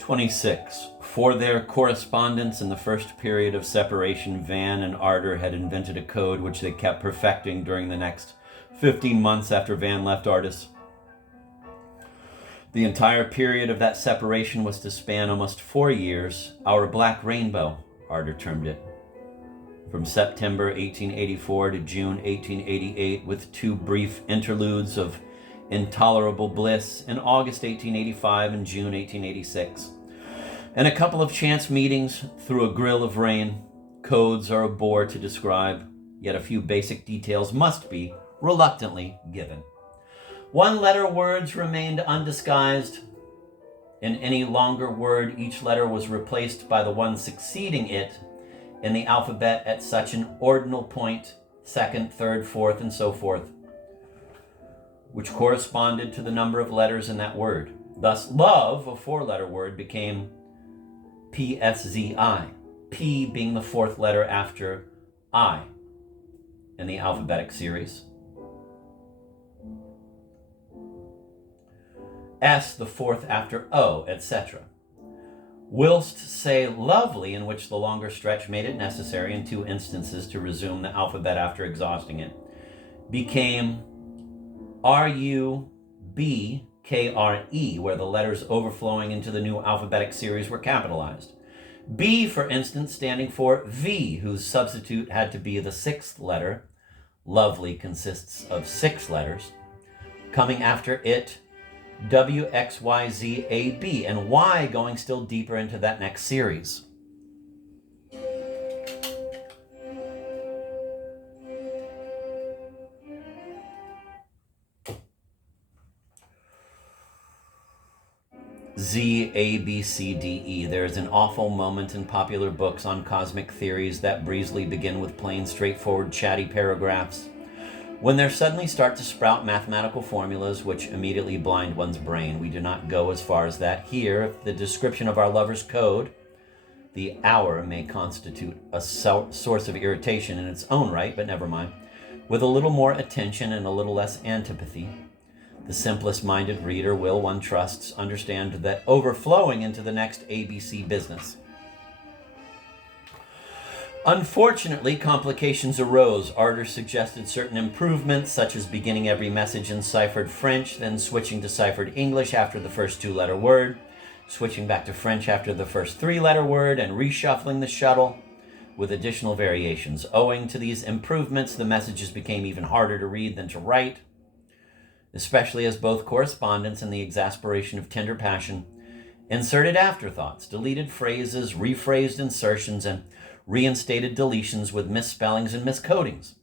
26. For their correspondence in the first period of separation, Van and Ardor had invented a code which they kept perfecting during the next 15 months after Van left Artis. The entire period of that separation was to span almost 4 years. Our Black Rainbow, Ardor termed it. From September 1884 to June 1888, with 2 brief interludes of intolerable bliss in August 1885 and June 1886. And a couple of chance meetings through a grill of rain. Codes are a bore to describe, yet a few basic details must be reluctantly given. 1-letter words remained undisguised. In any longer word, each letter was replaced by the one succeeding it in the alphabet at such an ordinal point, 2nd, 3rd, 4th, and so forth, which corresponded to the number of letters in that word. Thus, love, a 4-letter word, became PSZI, P being the 4th letter after I in the alphabetic series. S the 4th after O, etc. Whilst say lovely, in which the longer stretch made it necessary in 2 instances to resume the alphabet after exhausting it, became RUBKRE, where the letters overflowing into the new alphabetic series were capitalized. B, for instance, standing for V, whose substitute had to be the 6th letter. Lovely consists of 6 letters. Coming after it, WXYZAB, and Y going still deeper into that next series. Z, A, B, C, D, E. There is an awful moment in popular books on cosmic theories that breezily begin with plain, straightforward, chatty paragraphs, when there suddenly start to sprout mathematical formulas which immediately blind one's brain. We do not go as far as that here. If the description of our lover's code, the hour, may constitute a source of irritation in its own right, but never mind. With a little more attention and a little less antipathy, the simplest minded reader will, one trusts, understand that overflowing into the next ABC business. Unfortunately, complications arose. Ardor suggested certain improvements, such as beginning every message in ciphered French, then switching to ciphered English after the first 2-letter word, switching back to French after the first 3-letter word, and reshuffling the shuttle with additional variations. Owing to these improvements, the messages became even harder to read than to write, especially as both correspondence and the exasperation of tender passion inserted afterthoughts, deleted phrases, rephrased insertions, and reinstated deletions with misspellings and miscodings,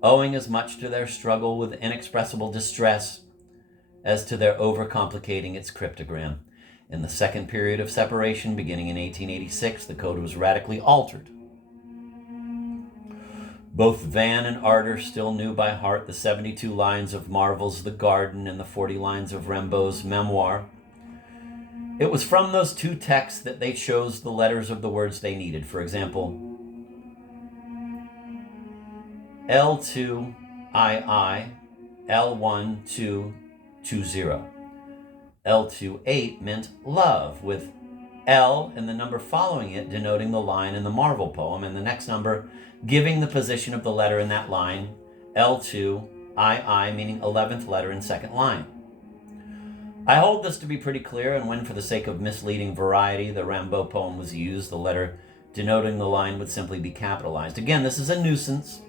owing as much to their struggle with inexpressible distress as to their overcomplicating its cryptogram. In the second period of separation, beginning in 1886, the code was radically altered. Both Van and Ardor still knew by heart the 72 lines of Marvel's The Garden and the 40 lines of Rimbaud's Memoir. It was from those 2 texts that they chose the letters of the words they needed. For example, L2II, L1220. L28 meant love, with L and the number following it denoting the line in the Marvel poem, and the next number giving the position of the letter in that line, L2II, meaning 11th letter in 2nd line. I hold this to be pretty clear, and when, for the sake of misleading variety, the Rimbaud poem was used, the letter denoting the line would simply be capitalized. Again, this is a nuisance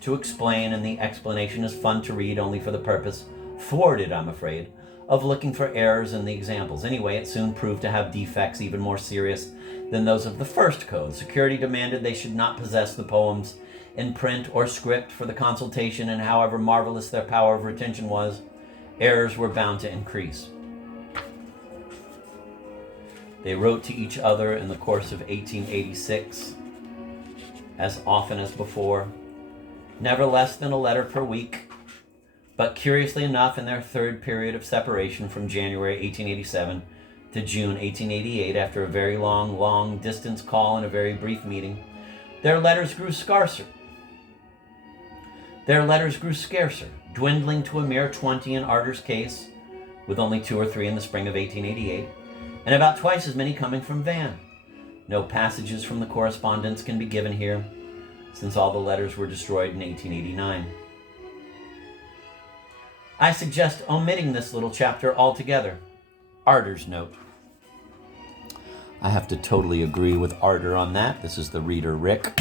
to explain, and the explanation is fun to read only for the purpose, thwarted, I'm afraid, of looking for errors in the examples. Anyway, it soon proved to have defects even more serious than those of the first code. Security demanded they should not possess the poems in print or script for the consultation, and however marvelous their power of retention was, errors were bound to increase. They wrote to each other in the course of 1886, as often as before, never less than a letter per week. But curiously enough, in their third period of separation from January 1887 to June 1888, after a very long distance call and a very brief meeting, their letters grew scarcer. dwindling to a mere 20 in Ardor's case, with only 2 or 3 in the spring of 1888, and about twice as many coming from Van. No passages from the correspondence can be given here, since all the letters were destroyed in 1889. I suggest omitting this little chapter altogether. Arter's note. I have to totally agree with Arter on that. This is the reader, Rick.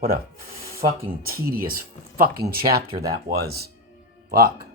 What a fucking tedious fucking chapter that was. Fuck.